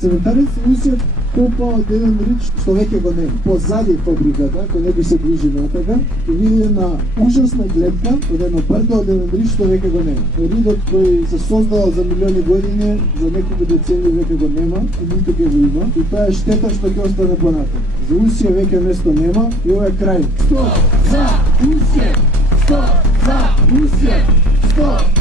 Цементарец Усев копа од еден рид што веќе го нема. Позади фабриката, кој не би се движи натака, и види на ужасна гледка од едно брдо од еден рид што веќе го нема. Ридот кој се создал за милиони години, за неколку децении веќе го нема и ниту ќе го има. И тоа е штета што ќе остане понатаму. За Усија веќе место нема и ова е крај. Стоп за Усија! Стоп за Усија! Стоп!